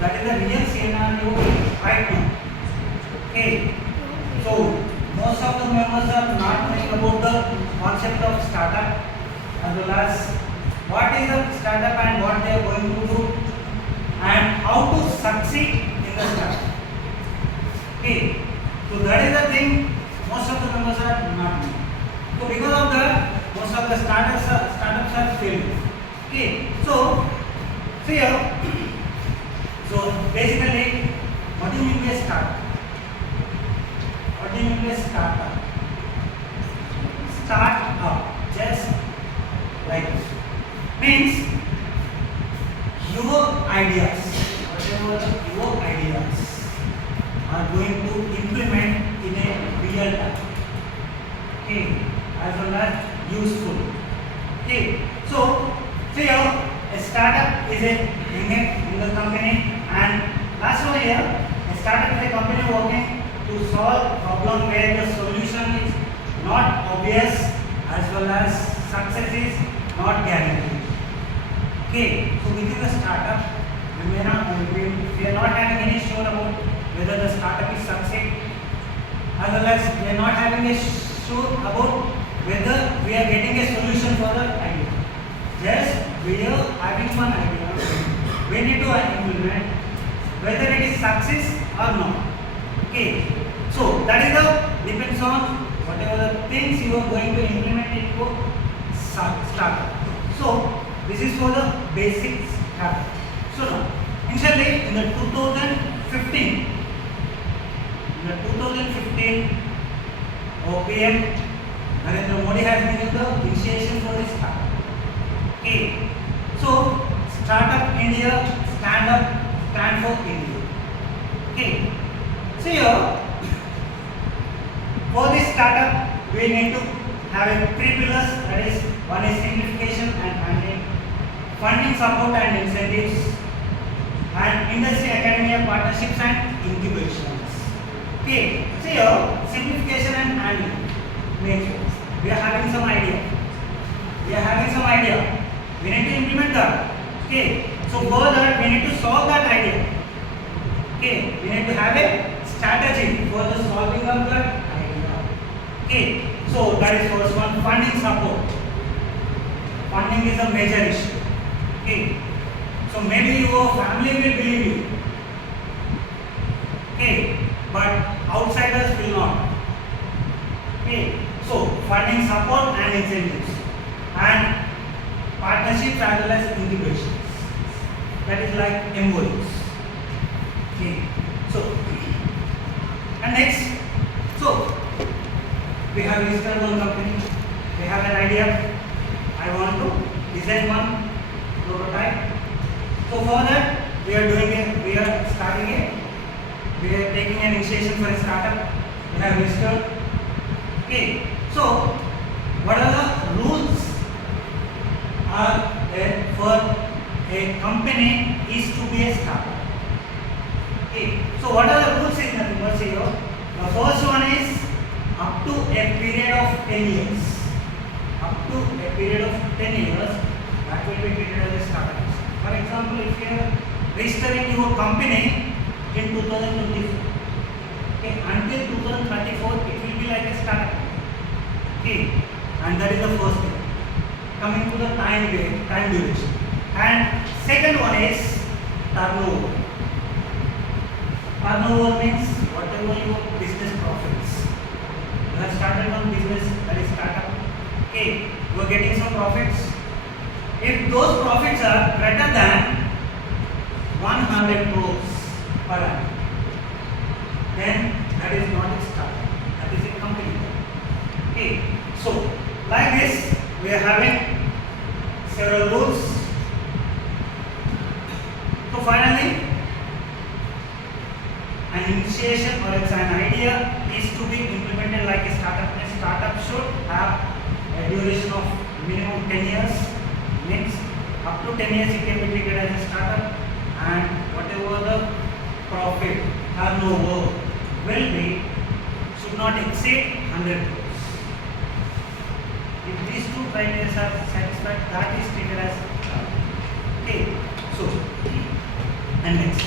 that is the real scenario right now. Okay. So most of the members are not knowing about the concept of startup as well as what is a startup and what they are going to do and how to succeed in the startup. Okay. So that is the thing most of the members are not knowing. So because of that, most of the startups are failing. Okay. So here, so basically, what do you mean by startup? What do you mean by startup? Start up, just like this. Means your ideas, whatever your ideas are going to implement in a real time. Okay, as well as useful. Okay, so here a startup is a unit in the company, and last one here, a startup is a company working to solve problem where the solution is not obvious as well as success is not guaranteed. Okay, so within the startup, we are not having any sure about whether the startup is succeed, as well as we are not having a sure about whether we are getting a solution for the idea. Just we are having one idea, we need to implement whether it is success or not. Okay, so that is the depends on whatever the things you are going to implement into startup. So this is for the basic startup. So now, initially in the 2015, OPM Narendra Modi has given the initiation for this startup. Okay, so Startup India, stand for India. Okay, so here for this startup we need to have a three pillars, that is one is simplification and funding, funding support and incentives, and industry academia partnerships and incubations. Okay, so here simplification and handling means we are having some idea. We need to implement that. Okay, so for that we need to solve that idea. Okay, we need to have a strategy for the solving of that idea. Okay, so that is first one, funding support. Funding is a major issue. Okay, so maybe your family will believe you. Okay, but outsiders will not. Okay, so funding support and incentives and partnerships as well as incubations. That is like MOUs. Okay, so and next, so we have registered one company. We have an idea. I want to design one prototype. So for that, we are taking an initiation for a startup. We have registered. Okay, so what are the rules are there for a company is to be a startup? Okay, so what are the rules in the reverse here? The first one is up to a period of 10 years. Up to a period of 10 years, that will be treated as a startup. For example, if you are registering your company in 2024, okay, until 2034, it will be like a startup. Okay, and that is the first thing. Coming to the time duration. And second one is turnover. Turnover means whatever your business profits. You have started one business, that is startup. Okay, you are getting some profits. If those profits are greater than 100 crores per annum, then that is not a startup. That is a company. Okay, so like this, we are having several rules. So finally, an initiation or it's an idea is to be implemented like a startup. A startup should have a duration of minimum 10 years. Means up to 10 years it can be treated as a startup, and whatever the profit turnover will be should not exceed 100 crores. If these two criteria are satisfied, that is treated as startup. Okay, so and next.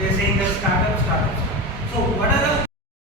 We are saying that startup, startup,